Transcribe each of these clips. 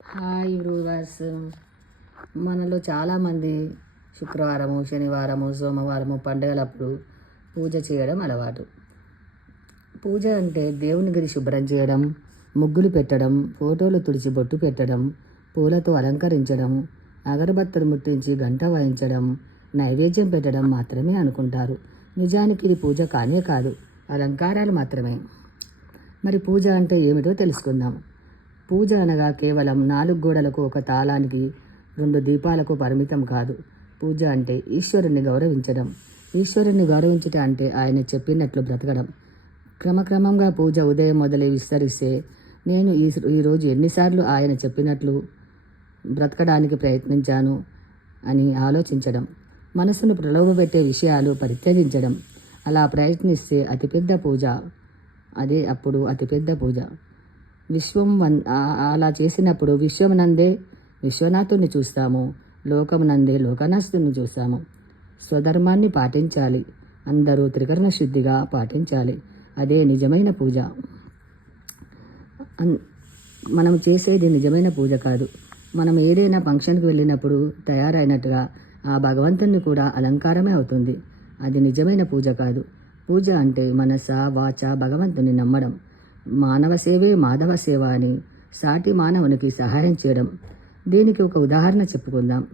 Hi viewers. మనలో చాలామంది శుక్రవారము శనివారము సోమవారము పండుగలప్పుడు పూజ చేయడం అలవాటు. పూజ అంటే దేవుని గది శుభ్రం చేయడం ముగ్గులు పెట్టడం ఫోటోలు తుడిచి బొట్టు పెట్టడం పూలతో అలంకరించడం అగరబత్తలు ముట్టించి గంట వాయించడం నైవేద్యం పెట్టడం మాత్రమే అనుకుంటారు. నిజానికి ఇది పూజ కానే కాదు అలంకారాలు మాత్రమే. మరి పూజ అంటే ఏమిటో తెలుసుకుందాం. పూజ అనగా కేవలం నాలుగు గోడలకు ఒక తాళానికి రెండు దీపాలకు పరిమితం కాదు. పూజ అంటే ఈశ్వరుణ్ణి గౌరవించడం. ఈశ్వరుని గౌరవించట అంటే ఆయన చెప్పినట్లు బ్రతకడం. క్రమక్రమంగా పూజ ఉదయం మొదలై విస్తరిస్తే నేను ఈ ఈరోజు ఎన్నిసార్లు ఆయన చెప్పినట్లు బ్రతకడానికి ప్రయత్నించాను అని ఆలోచించడం. మనసును ప్రలోభపెట్టే విషయాలు పరిత్యజించడం. అలా ప్రయత్నిస్తే అతిపెద్ద పూజ. అదే అప్పుడు అతిపెద్ద పూజ. విశ్వం వన్- అలా చేసినప్పుడు విశ్వమునందే విశ్వనాథుని చూస్తాము లోకమునందే లోకనాథుని చూస్తాము. స్వధర్మాన్ని పాటించాలి అందరూ త్రికరణ శుద్ధిగా పాటించాలి. అదే నిజమైన పూజ. అన్- మనం చేసేది నిజమైన పూజ కాదు. మనం ఏదైనా ఫంక్షన్కి వెళ్ళినప్పుడు తయారైనట్టుగా ఆ భగవంతుని కూడా అలంకారమే అవుతుంది. అది నిజమైన పూజ కాదు. పూజ అంటే మనస వాచ భగవంతుని నమ్మడం. మానవ సేవే మాధవ సేవ అని సాటి మానవునికి సహాయం చేయడం. దీనికి ఒక ఉదాహరణ చెప్పుకుందాం.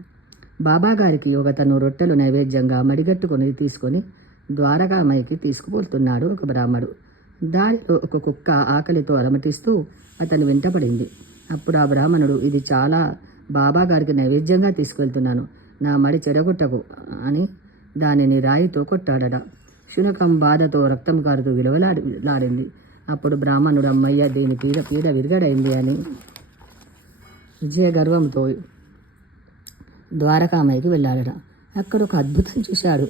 బాబా గారికి ఒక తను రొట్టెలు నైవేద్యంగా మడిగట్టుకొని తీసుకొని ద్వారకామయ్యకి తీసుకుపోతున్నాడు ఒక బ్రాహ్మడు. దారిలో ఒక కుక్క ఆకలితో అలమటిస్తూ అతను వెంటపడింది అప్పుడు ఆ బ్రాహ్మణుడు ఇది చాలా బాబాగారికి నైవేద్యంగా తీసుకెళ్తున్నాను. నా మడి చెడగొట్టకు అని దానిని రాయితో కొట్టాడట. శునకం బాధతో రక్తం కారుతూ విలువలాడి లాడింది అప్పుడు బ్రాహ్మణుడు అమ్మయ్య దీని పీడ పీడ విరగడైంది అని విజయ గర్వంతో ద్వారకామయ్యకి వెళ్ళాడట. అక్కడ ఒక అద్భుతం చూశాడు.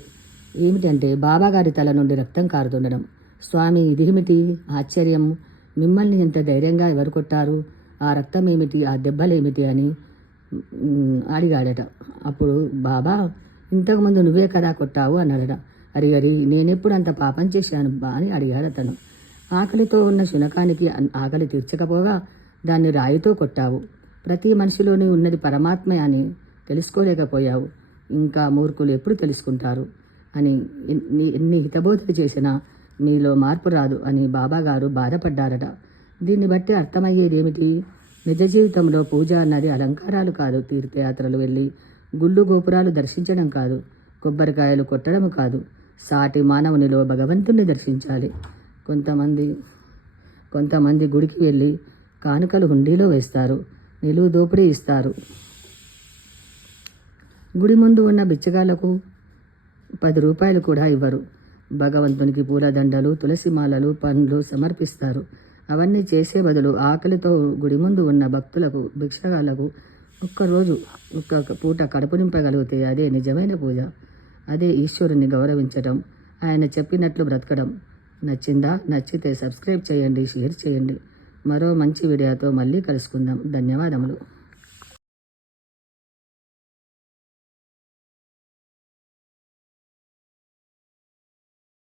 ఏమిటంటే బాబాగారి తల నుండి రక్తం కారుతుండడం. స్వామి ఇదేమిటి? ఆశ్చర్యం. మిమ్మల్ని ఇంత ధైర్యంగా ఎవరు కొట్టారు? ఆ రక్తం ఏమిటి ఆ దెబ్బలేమిటి? అని అడిగాడట. అప్పుడు బాబా ఇంతకుముందు నువ్వే కదా కొట్టావు అన్నాడట. అరిగరి నేనెప్పుడు అంత పాపం చేశాను బా అని అడిగాడు అతను ఆకలితో ఉన్న శునకానికి ఆకలి తీర్చకపోగా దాన్ని రాయితో కొట్టావు. ప్రతి మనిషిలోనూ ఉన్నది పరమాత్మే అని తెలుసుకోలేకపోయావు. ఇంకా మూర్ఖులు ఎప్పుడు తెలుసుకుంటారు? అని ఎన్ని ఎన్ని హితబోధలు చేసినా నీలో మార్పు రాదు అని బాబాగారు బాధపడ్డారట. దీన్ని బట్టి అర్థమయ్యేది ఏమిటి నిజ జీవితంలో పూజ అన్నది అలంకారాలు కాదు తీర్థయాత్రలు వెళ్ళి గుళ్ళు గోపురాలు దర్శించడం కాదు కొబ్బరికాయలు కొట్టడం కాదు. సాటి మానవునిలో భగవంతుణ్ణి దర్శించాలి. కొంతమంది కొంతమంది గుడికి వెళ్ళి కానుకలు హుండీలో వేస్తారు నిలువు దోపిడీ ఇస్తారు. గుడి ముందు ఉన్న బిచ్చగాళ్ళకు పది రూపాయలు కూడా ఇవ్వరు. భగవంతునికి పూలదండలు తులసి మాలలు పండ్లు సమర్పిస్తారు. అవన్నీ చేసే బదులు ఆకలితో గుడి ముందు ఉన్న భక్తులకు భిక్షగాళ్ళకు ఒక్కరోజు ఒక్క పూట కడుపు నింపగలిగితే అదే నిజమైన పూజ. అదే ఈశ్వరుని గౌరవించడం ఆయన చెప్పినట్లు బ్రతకడం. నచ్చిందా? నచ్చితే సబ్స్క్రైబ్ చేయండి షేర్ చేయండి. మరో మంచి వీడియోతో మళ్ళీ కలుసుకుందాం. ధన్యవాదములు.